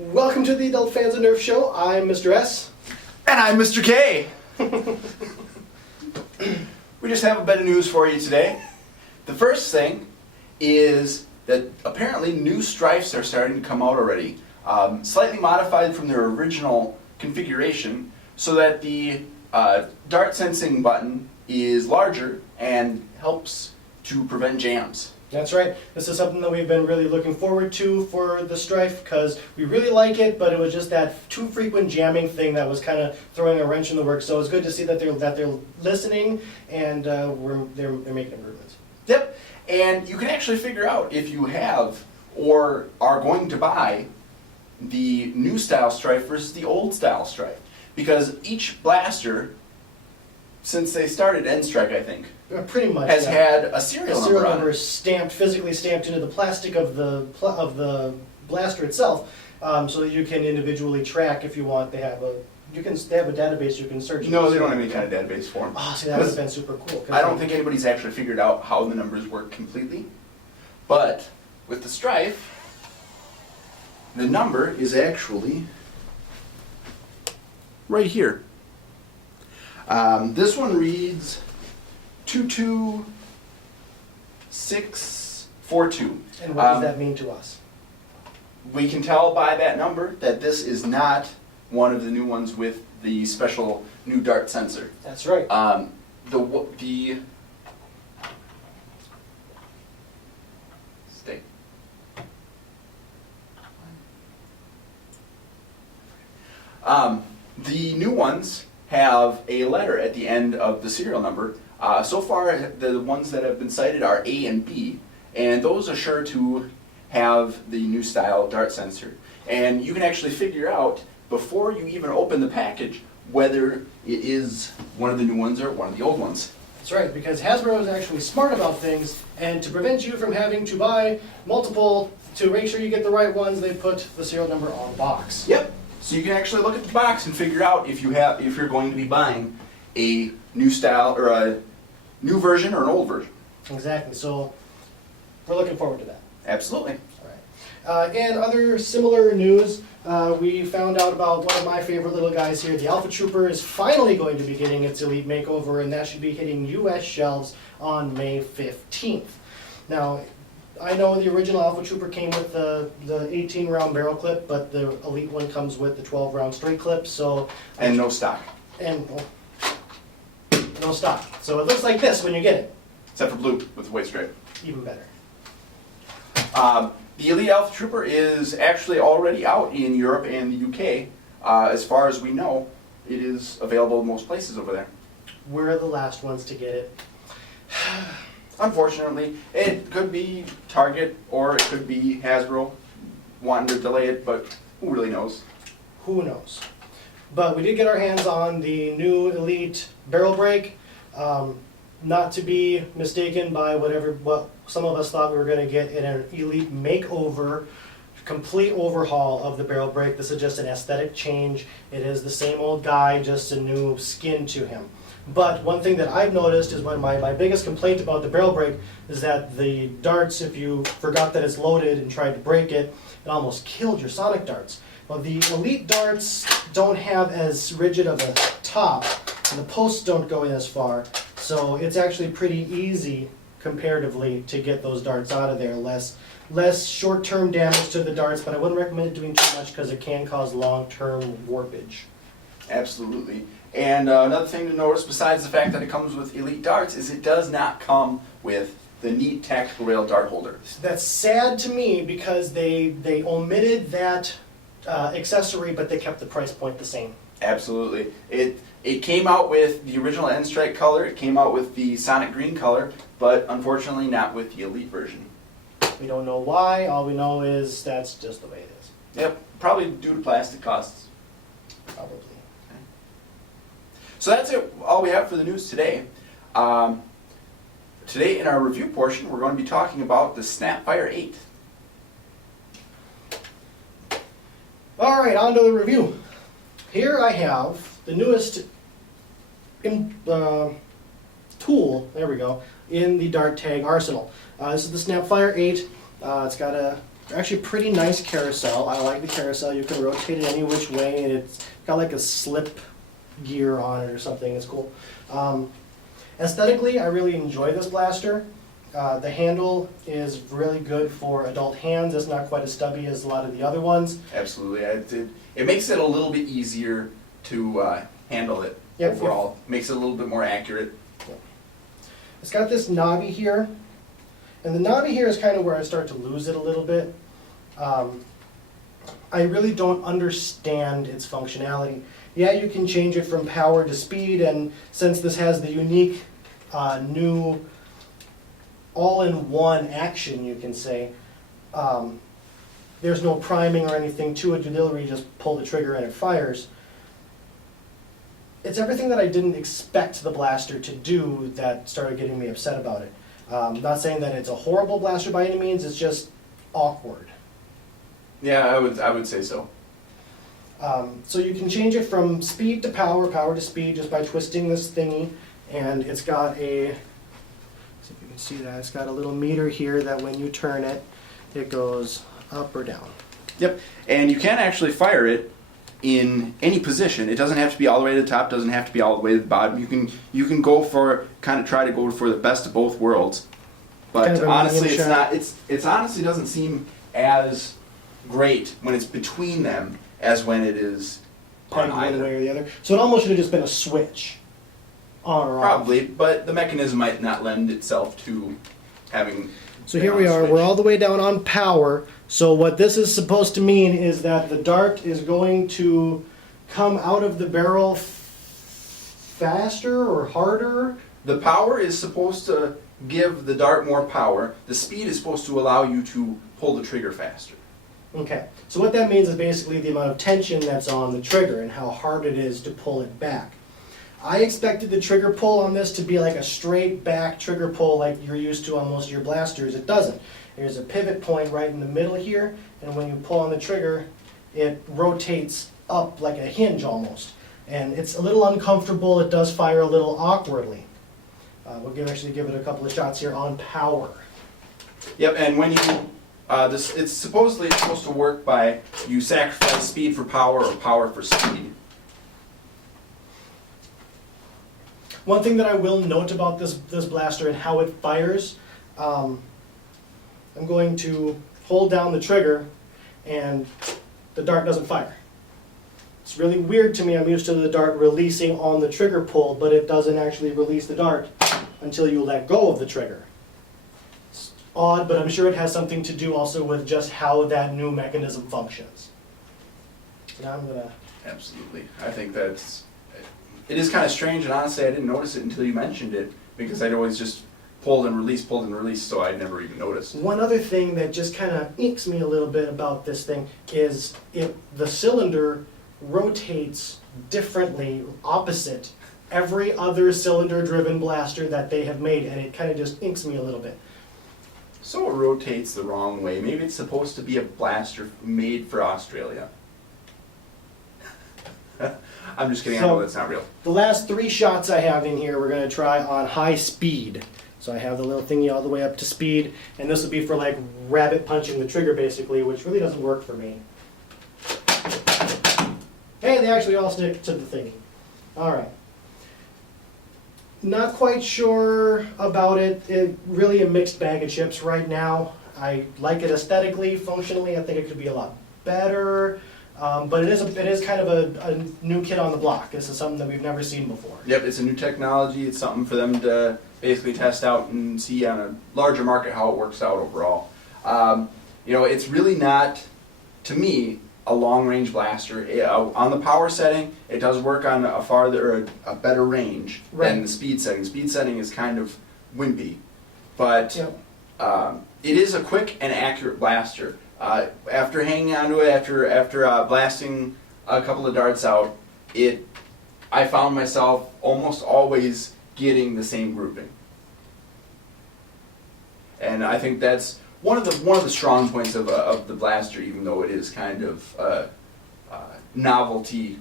Welcome to the Adult Fans of Nerf Show. I'm Mr. S. And I'm Mr. K. We just have a bit of news for you today. The first thing is that apparently new Stryfes are starting to come out already. Slightly modified from their original configuration so that the dart sensing button is larger and helps to prevent jams. That's right. This is something that we've been really looking forward to for the Stryfe because we really like it, but it was just that too frequent jamming thing that was kind of throwing a wrench in the works. So it's good to see that they're listening and they're making improvements. Yep, and you can actually figure out if you have or are going to buy the new style Stryfe versus the old style Stryfe, because each blaster, since they started N-Strike, I think, Pretty much has had a serial number on it. stamped, physically stamped into the plastic of the blaster itself, so that you can individually track if you want. They have a database you can search. No, they don't have any kind of database for them. Oh, see, that would have been super cool. I don't think anybody's actually figured out how the numbers work completely, but with the Stryfe, the number is actually right here. This one reads 22642. And what does that mean to us? We can tell by that number that this is not one of the new ones with the special new dart sensor. That's right. The new ones have a letter at the end of the serial number. So far, the ones that have been cited are A and B, and those are sure to have the new style dart sensor. And you can actually figure out, before you even open the package, whether it is one of the new ones or one of the old ones. That's right, because Hasbro is actually smart about things, and to prevent you from having to buy multiple, to make sure you get the right ones, they put the serial number on the box. Yep. So you can actually look at the box and figure out if you're going to be buying a new style or a new version or an old version. Exactly. So we're looking forward to that. Absolutely. All right. And other similar news, we found out about one of my favorite little guys here. The Alpha Trooper is finally going to be getting its Elite Makeover, and that should be hitting U.S. shelves on May 15th. Now, I know the original Alpha Trooper came with the 18-round barrel clip, but the Elite one comes with the 12-round straight clip. So and no stock. And no stock. So it looks like this when you get it. Except for blue with the white stripe. Even better. The Elite Alpha Trooper is actually already out in Europe and the UK. As far as we know, it is available in most places over there. We're the last ones to get it. Unfortunately, it could be Target or it could be Hasbro wanting to delay it, but who really knows? Who knows? But we did get our hands on the new Elite barrel brake. Not to be mistaken by what some of us thought we were going to get in an Elite makeover, complete overhaul of the barrel brake. This is just an aesthetic change. It is the same old guy, just a new skin to him. But one thing that I've noticed is my biggest complaint about the barrel brake is that the darts, if you forgot that it's loaded and tried to break it, it almost killed your sonic darts. Well, the Elite darts don't have as rigid of a top, and the posts don't go in as far, so it's actually pretty easy comparatively to get those darts out of there. Less short-term damage to the darts, but I wouldn't recommend doing too much because it can cause long-term warpage. Absolutely. And another thing to notice, besides the fact that it comes with Elite darts, is it does not come with the neat tactical rail dart holder. That's sad to me because they omitted that accessory, but they kept the price point the same. Absolutely. It came out with the original N-Strike color, it came out with the Sonic Green color, but unfortunately not with the Elite version. We don't know why, all we know is that's just the way it is. Yep, probably due to plastic costs. Probably. So that's it, all we have for the news today. Today in our review portion, we're going to be talking about the Snapfire 8. All right, on to the review. Here I have the newest tool, there we go, in the dart tag arsenal. This is the Snapfire 8. It's got a They're actually pretty nice carousel. I like the carousel. You can rotate it any which way, and it's got like a slip gear on it or something. It's cool. Aesthetically, I really enjoy this blaster. The handle is really good for adult hands. It's not quite as stubby as a lot of the other ones. Absolutely. It makes it a little bit easier to handle it overall. Makes it a little bit more accurate. Yep. It's got this knobby here. And the knobby here is kind of where I start to lose it a little bit. I really don't understand its functionality. Yeah, you can change it from power to speed, and since this has the unique new all-in-one action, you can say, there's no priming or anything to it. You literally just pull the trigger and it fires. It's everything that I didn't expect the blaster to do that started getting me upset about it. Not saying that it's a horrible blaster by any means, it's just awkward. Yeah, I would say so. So you can change it from speed to power, power to speed, just by twisting this thingy. And it's got a, see if you can see that, it's got a little meter here that when you turn it, it goes up or down. Yep, and you can actually fire it in any position. It doesn't have to be all the way to the top, doesn't have to be all the way to the bottom. You can go for, kind of try to go for the best of both worlds. But Kind of a honestly, medium it's shot. not, it's honestly doesn't seem as great when it's between them as when it is on Pegged one either. way or the other. So it almost should have just been a switch, on or off. Probably, but the mechanism might not lend itself to having. So been here on we a are, switch. we're all the way down on power. So what this is supposed to mean is that the dart is going to come out of the barrel faster or harder. The power is supposed to give the dart more power. The speed is supposed to allow you to pull the trigger faster. Okay, so what that means is basically the amount of tension that's on the trigger and how hard it is to pull it back. I expected the trigger pull on this to be like a straight back trigger pull like you're used to on most of your blasters. It doesn't. There's a pivot point right in the middle here, and when you pull on the trigger, it rotates up like a hinge almost. And it's a little uncomfortable. It does fire a little awkwardly. We'll actually give it a couple of shots here on power. Yep, and when you it's supposed to work by you sacrifice speed for power or power for speed. One thing that I will note about this blaster and how it fires, I'm going to hold down the trigger and the dart doesn't fire. It's really weird to me. I'm used to the dart releasing on the trigger pull, but it doesn't actually release the dart until you let go of the trigger. It's odd, but I'm sure it has something to do also with just how that new mechanism functions. So now I'm gonna... Absolutely. I think it is kind of strange, and honestly I didn't notice it until you mentioned it, because I'd always just pulled and released, so I'd never even noticed. One other thing that just kind of inks me a little bit about this thing is the cylinder rotates differently, opposite every other cylinder-driven blaster that they have made, and it kind of just inks me a little bit. So it rotates the wrong way. Maybe it's supposed to be a blaster made for Australia. I'm just kidding, I know that's not real. The last 3 shots I have in here we're going to try on high speed. So I have the little thingy all the way up to speed, and this would be for like rabbit punching the trigger basically, which really doesn't work for me. Hey, they actually all stick to the thingy. Alright. Not quite sure about it. Really a mixed bag of chips right now. I like it aesthetically, functionally. I think it could be a lot better. But it is kind of a new kid on the block. This is something that we've never seen before. Yep, it's a new technology. It's something for them to basically test out and see on a larger market how it works out overall. It's really not, to me, a long-range blaster. On the power setting, it does work on a better range than the speed setting. Speed setting is kind of wimpy, but it is a quick and accurate blaster. After hanging onto it, after blasting a couple of darts out, I found myself almost always getting the same grouping, and I think that's one of the strong points of the blaster, even though it is kind of novelty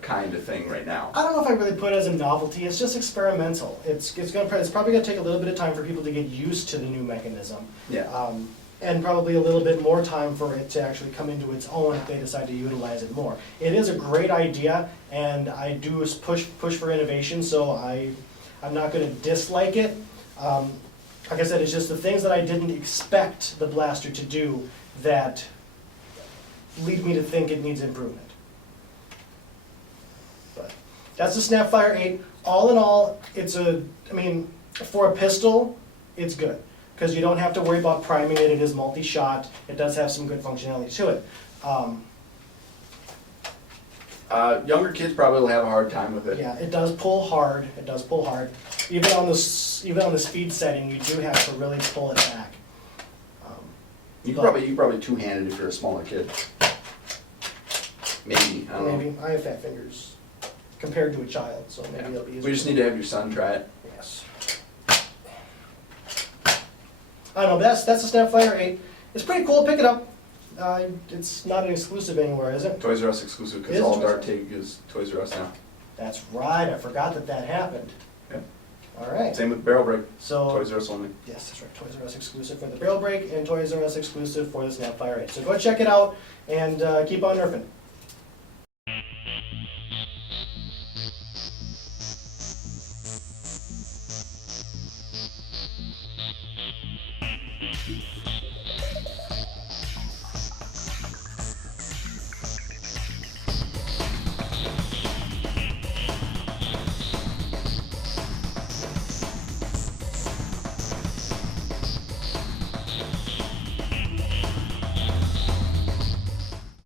kind of thing right now. I don't know if I really put it as a novelty. It's just experimental. It's probably going to take a little bit of time for people to get used to the new mechanism. Yeah. and probably a little bit more time for it to actually come into its own if they decide to utilize it more. It is a great idea, and I do push for innovation, so I'm not gonna dislike it. Like I said, it's just the things that I didn't expect the blaster to do that lead me to think it needs improvement. But that's the Snapfire 8. All in all, for a pistol, it's good, because you don't have to worry about priming it. It is multi-shot. It does have some good functionality to it. Younger kids probably will have a hard time with it. Yeah, it does pull hard. It does pull hard. Even on the speed setting, you do have to really pull it back. You can probably two-hand it if you're a smaller kid. Maybe, I don't know. Maybe. I have fat fingers compared to a child, so maybe Yeah. it'll be easier. We just need to have your son try it. Yes. I don't know, that's the Snapfire 8. It's pretty cool, pick it up. It's not an exclusive anywhere, is it? Toys R Us exclusive, It because is all Toys R Dart Us. Take is Toys R Us now. That's right, I forgot that happened. Yep. All right. Same with Barrel Break, So, Toys R Us only. yes, that's right, Toys R Us exclusive for the Barrel Break and Toys R Us exclusive for the Snapfire 8. So go check it out and keep on nerfing.